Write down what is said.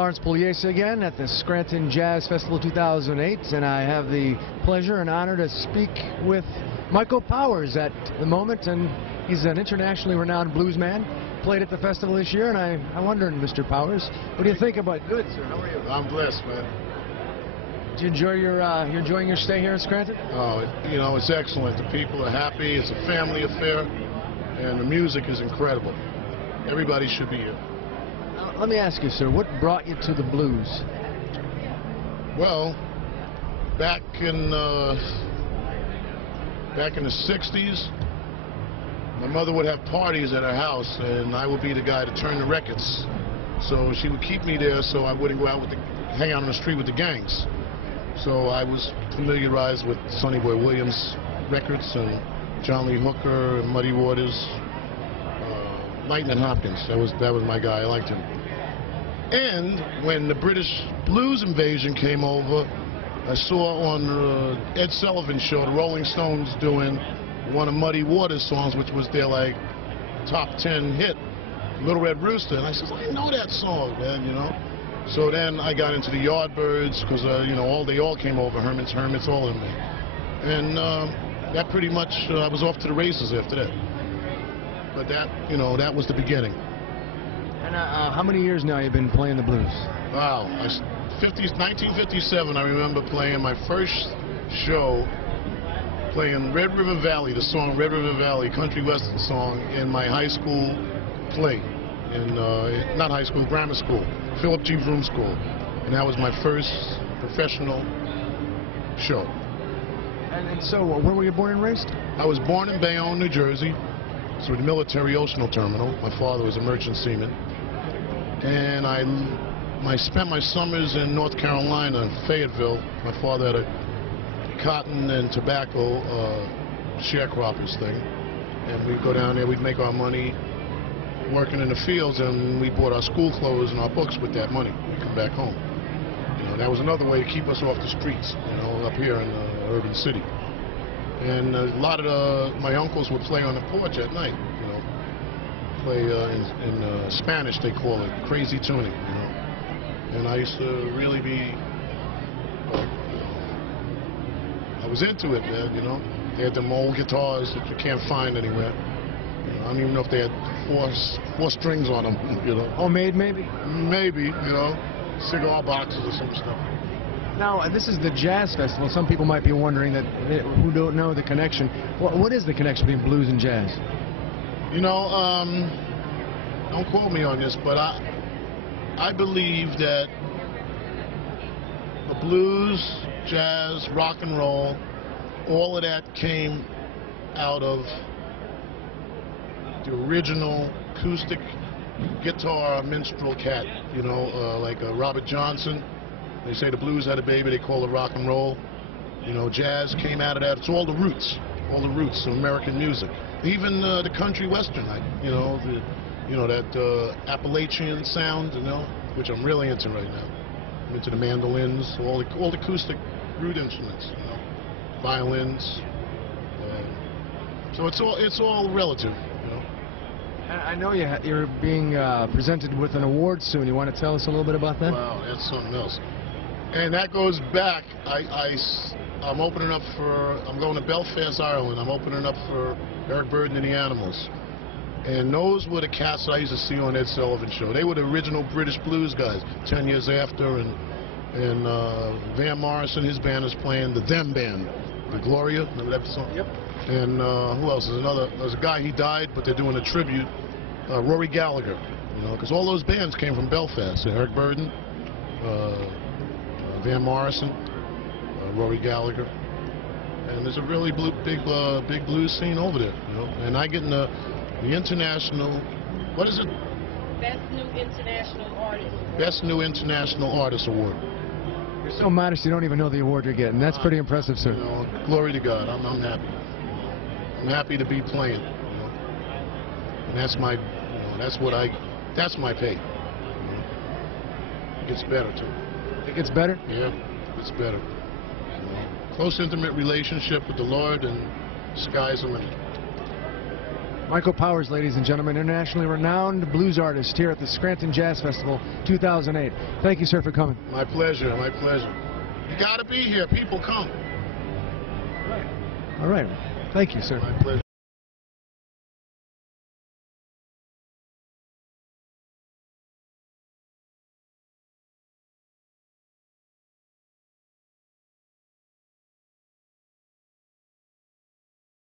Lawrence Pugliese again at the Scranton Jazz Festival 2008, and I have the pleasure and honor to speak with Michael Powers at the moment, and he's an internationally renowned blues man. Played at the festival this year, and I'm wondering, Mr. Powers, what do you think about? Good, sir. How are you? I'm blessed, man. Did you enjoy you're enjoying your stay here in Scranton? Oh, you know, it's excellent. The people are happy. It's a family affair, and the music is incredible. Everybody should be here. Let me ask you, sir, what brought you to the blues? Well, back in the 60s, my mother would have parties at her house, and I would be the guy to turn the records. So she would keep me there so I wouldn't go out hang out on the street with the gangs. So I was familiarized with Sonny Boy Williams records and John Lee Hooker and Muddy Waters, Lightning Hopkins. That was my guy. I liked him. And when the British blues invasion came over, I saw on the Ed Sullivan show the Rolling Stones doing one of Muddy Waters' songs, which was their like top 10 hit, Little Red Rooster. And I said, I know that song, man, you know. So then I got into the Yardbirds because you know, they all came over, Hermits, all of them. And that pretty much I was off to the races after that. But that, you know, that was the beginning. And how many years now you've been playing the blues? Wow, 1957, I remember playing my first show, playing Red River Valley, the song Red River Valley, country western song, in my high school play, not high school, grammar school, Philip G. Vroom School. And that was my first professional show. And so, where were you born and raised? I was born in Bayonne, New Jersey. So the military oceanal terminal. My father was a merchant seaman. And I spent my summers in North Carolina, Fayetteville. My father had a cotton and tobacco sharecroppers thing. And we'd go down there, we'd make our money working in the fields, and we bought our school clothes and our books with that money. We'd come back home. You know, that was another way to keep us off the streets, you know, up here in the urban city. And a lot of my uncles would play on the porch at night, you know, play in Spanish, they call it, crazy tuning, you know. And I used to really be, I was into it, man, you know. They had them old guitars that you can't find anywhere. You know, I don't even know if they had four strings on them, you know. Homemade, maybe? Maybe, you know, cigar boxes or some stuff. Now, this is the Jazz Festival. Some people might be wondering that who don't know the connection. What is the connection between blues and jazz? You know, don't quote me on this, but I believe that the blues, jazz, rock and roll, all of that came out of the original acoustic guitar minstrel cat, you know, like Robert Johnson. They say the blues had a baby, they call it rock and roll. You know, jazz came out of that. It's all the roots of American music. Even the country western, you know, that Appalachian sound, you know, which I'm really into right now. I'm into the mandolins, all the acoustic root instruments, you know, violins. So it's all relative, you know. I know you're being presented with an award soon. You want to tell us a little bit about that? Wow, that's something else. And that goes back, I'm opening up I'm going to Belfast, Ireland. I'm opening up for Eric Burdon and the Animals. And those were the cats I used to see on Ed Sullivan show. They were the original British blues guys, 10 years after. And Van Morrison, his band is playing the Them Band, the Gloria, remember that song? Yep. And who else? There's a guy, he died, but they're doing a tribute, Rory Gallagher, you know, because all those bands came from Belfast. Eric Burdon, Van Morrison, Rory Gallagher, and there's a really big blues scene over there, you know. And I get in the international, what is it? Best New International Artist. Best New International Artist Award. You're so modest you don't even know the award you're getting. That's pretty impressive, sir. You know, glory to God. I'm happy. I'm happy to be playing. You know? And that's my, you know, that's my pay. You know? It gets better too. It gets better? Yeah, it gets better. You know? Close, intimate relationship with the Lord, and sky's the limit. Michael Powers, ladies and gentlemen, internationally renowned blues artist here at the Scranton Jazz Festival 2008. Thank you, sir, for coming. My pleasure, my pleasure. You got to be here. People come. All right. Thank you, sir. My pleasure.